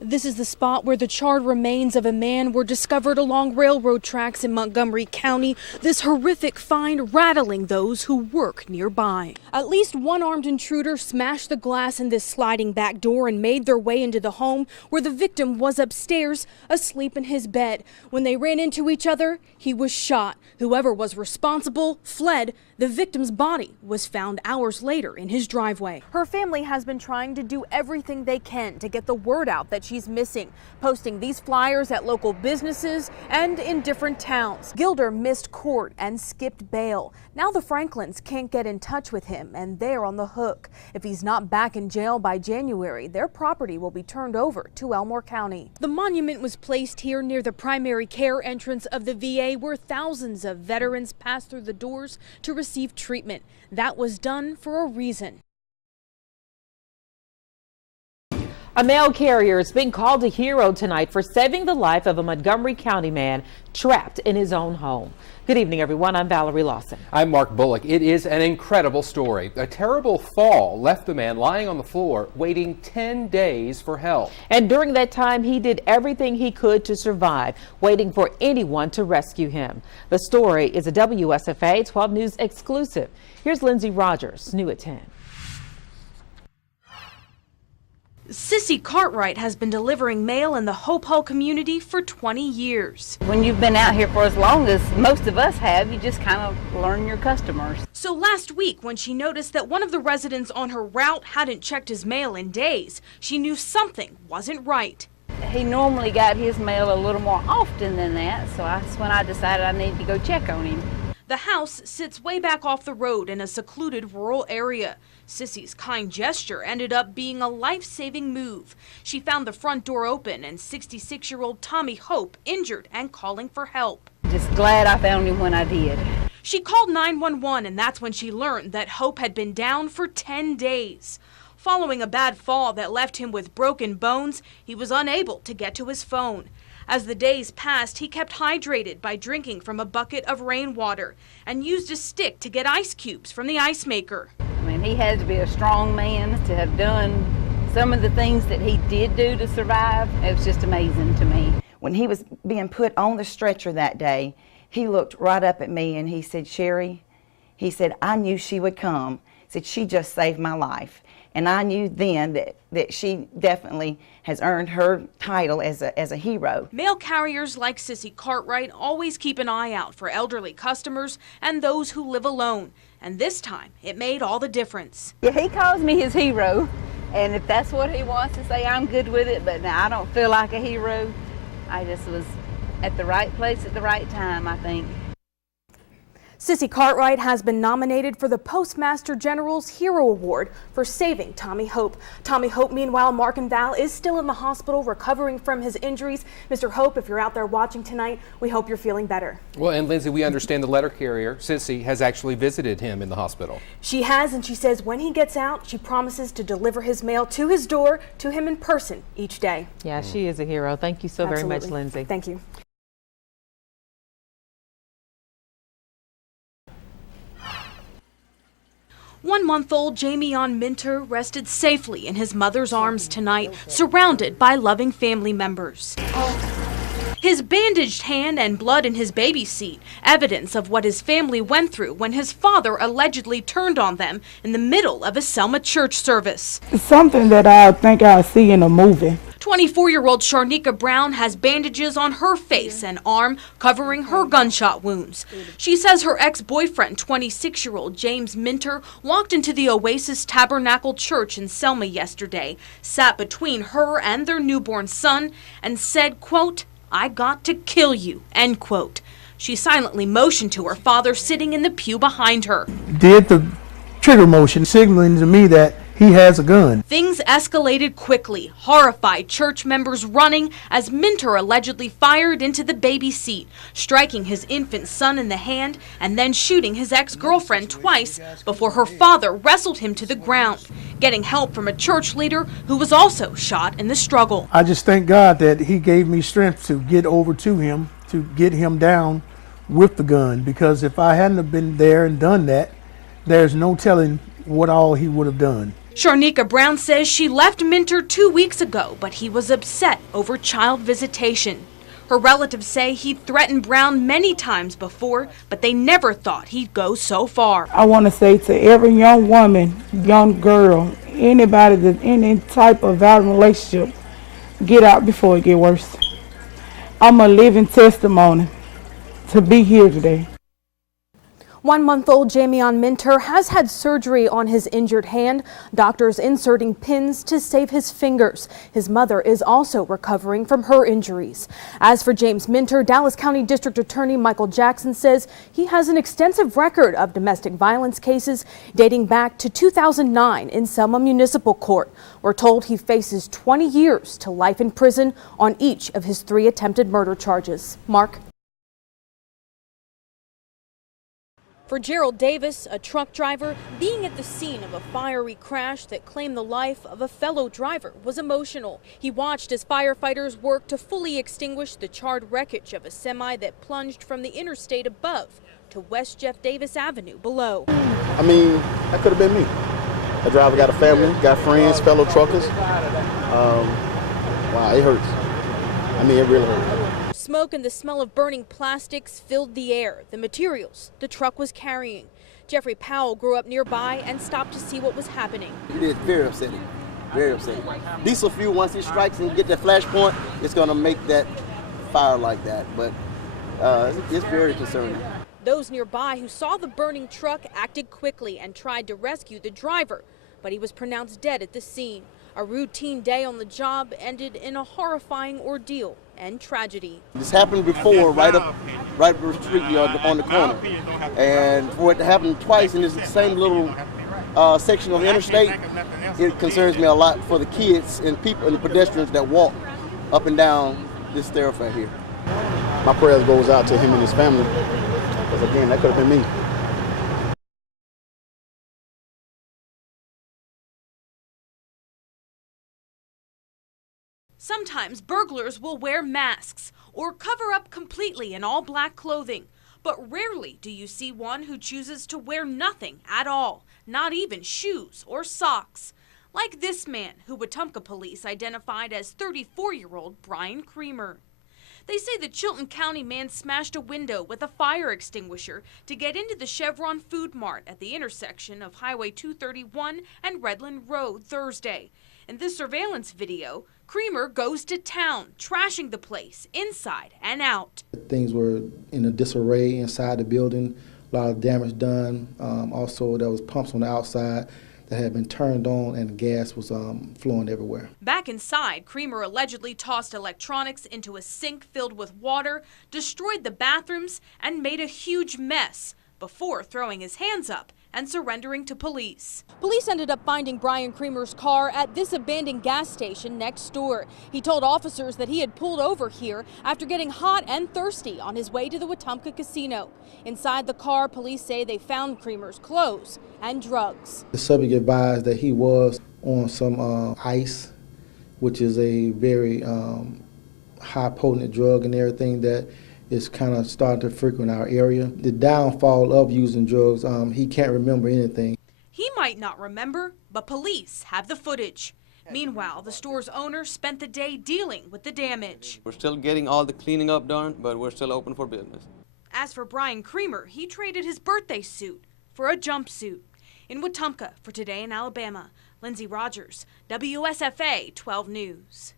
This is the spot where the charred remains of a man were discovered along railroad tracks in Montgomery County. This horrific find rattling those who work nearby. At least one armed intruder smashed the glass in this sliding back door and made their way into the home where the victim was upstairs, asleep in his bed. When they ran into each other, he was shot. Whoever was responsible fled. The victim's body was found hours later in his driveway. Her family has been trying to do everything they can to get the word out that she's missing, posting these flyers at local businesses and in different towns. Gilder missed court and skipped bail. Now the Franklins can't get in touch with him and they're on the hook. If he's not back in jail by January, their property will be turned over to Elmore County. The monument was placed here near the primary care entrance of the VA where thousands of veterans pass through the doors to receive treatment. That was done for a reason. A mail carrier is being called a hero tonight for saving the life of a Montgomery County man trapped in his own home. Good evening, everyone. I'm Valerie Lawson. I'm Mark Bullock. It is an incredible story. A terrible fall left the man lying on the floor, waiting 10 days for help. And during that time, he did everything he could to survive, waiting for anyone to rescue him. The story is a WSFA 12 News exclusive. Here's Lindsay Rogers, new at 10. Sissy Cartwright has been delivering mail in the Hope Hull community for 20 years. When you've been out here for as long as most of us have, you just kind of learn your customers. So last week, when she noticed that one of the residents on her route hadn't checked his mail in days, she knew something wasn't right. He normally got his mail a little more often than that, so that's when I decided I needed to go check on him. The house sits way back off the road in a secluded rural area. Sissy's kind gesture ended up being a life-saving move. She found the front door open and 66-year-old Tommy Hope injured and calling for help. Just glad I found him when I did. She called 911 and that's when she learned that Hope had been down for 10 days. Following a bad fall that left him with broken bones, he was unable to get to his phone. As the days passed, he kept hydrated by drinking from a bucket of rainwater and used a stick to get ice cubes from the ice maker. I mean, he had to be a strong man to have done some of the things that he did do to survive. It was just amazing to me. When he was being put on the stretcher that day, he looked right up at me and he said, "Sherry," he said, "I knew she would come." He said, "She just saved my life." And I knew then that she definitely has earned her title as a hero. Mail carriers like Sissy Cartwright always keep an eye out for elderly customers and those who live alone. And this time, it made all the difference. Yeah, he calls me his hero. And if that's what he wants to say, I'm good with it. But now I don't feel like a hero. I just was at the right place at the right time, I think. Sissy Cartwright has been nominated for the Postmaster General's Hero Award for saving Tommy Hope. Tommy Hope, meanwhile, Mark and Val, is still in the hospital recovering from his injuries. Mr. Hope, if you're out there watching tonight, we hope you're feeling better. Well, and Lindsay, we understand the letter carrier, Sissy, has actually visited him in the hospital. She has, and she says when he gets out, she promises to deliver his mail to his door, to him in person each day. Yeah, she is a hero. Thank you so very much, Lindsay. Thank you. One-month-old Jamion Minter rested safely in his mother's arms tonight, surrounded by loving family members. His bandaged hand and blood in his baby seat, evidence of what his family went through when his father allegedly turned on them in the middle of a Selma church service. It's something that I think I'll see in a movie. 24-year-old Sharnika Brown has bandages on her face and arm covering her gunshot wounds. She says her ex-boyfriend, 26-year-old James Minter, walked into the Oasis Tabernacle Church in Selma yesterday, sat between her and their newborn son, and said, quote, "I got to kill you," end quote. She silently motioned to her father sitting in the pew behind her. Did the trigger motion, signaling to me that he has a gun. Things escalated quickly, horrified church members running as Minter allegedly fired into the baby seat, striking his infant son in the hand and then shooting his ex-girlfriend twice before her father wrestled him to the ground, getting help from a church leader who was also shot in the struggle. I just thank God that he gave me strength to get over to him, to get him down with the gun, because if I hadn't have been there and done that, there's no telling what all he would have done. Sharnika Brown says she left Minter 2 weeks ago, but he was upset over child visitation. Her relatives say he threatened Brown many times before, but they never thought he'd go so far. I want to say to every young woman, young girl, anybody that's in any type of violent relationship, get out before it get worse. I'm a living testimony to be here today. 1-month-old Jamion Minter has had surgery on his injured hand, doctors inserting pins to save his fingers. His mother is also recovering from her injuries. As for James Minter, Dallas County District Attorney Michael Jackson says he has an extensive record of domestic violence cases dating back to 2009 in Selma Municipal Court. We're told he faces 20 years to life in prison on each of his 3 attempted murder charges. Mark? For Gerald Davis, a truck driver, being at the scene of a fiery crash that claimed the life of a fellow driver was emotional. He watched as firefighters worked to fully extinguish the charred wreckage of a semi that plunged from the interstate above to West Jeff Davis Avenue below. I mean, that could have been me. A driver got a family, got friends, fellow truckers. Wow, it hurts. I mean, it really hurts. Smoke and the smell of burning plastics filled the air, the materials the truck was carrying. Jeffrey Powell grew up nearby and stopped to see what was happening. It is very upsetting, very upsetting. Diesel fuel, once it strikes and get that flash point, it's going to make that fire like that, but it's very concerning. Those nearby who saw the burning truck acted quickly and tried to rescue the driver, but he was pronounced dead at the scene. A routine day on the job ended in a horrifying ordeal and tragedy. This happened before, right the street on the corner, and for it to happen twice in this same little section of the interstate, it concerns me a lot for the kids and people and the pedestrians that walk up and down this thoroughfare here. My prayers goes out to him and his family, because again, that could have been me. Sometimes burglars will wear masks or cover up completely in all black clothing, but rarely do you see one who chooses to wear nothing at all, not even shoes or socks. Like this man who Wetumpka police identified as 34-year-old Brian Creamer. They say the Chilton County man smashed a window with a fire extinguisher to get into the Chevron Food Mart at the intersection of Highway 231 and Redland Road Thursday. In this surveillance video, Creamer goes to town, trashing the place inside and out. Things were in a disarray inside the building, a lot of damage done. Also, there was pumps on the outside that had been turned on and gas was flowing everywhere. Back inside, Creamer allegedly tossed electronics into a sink filled with water, destroyed the bathrooms, and made a huge mess before throwing his hands up and surrendering to police. Police ended up finding Brian Creamer's car at this abandoned gas station next door. He told officers that he had pulled over here after getting hot and thirsty on his way to the Wetumpka casino. Inside the car, police say they found Creamer's clothes and drugs. The subject advised that he was on some ice, which is a very high potent drug and everything that is kind of starting to frequent our area. The downfall of using drugs, he can't remember anything. He might not remember, but police have the footage. Meanwhile, the store's owner spent the day dealing with the damage. We're still getting all the cleaning up done, but we're still open for business. As for Brian Creamer, he traded his birthday suit for a jumpsuit. In Wetumpka for Today in Alabama, Lindsay Rogers, WSFA 12 News.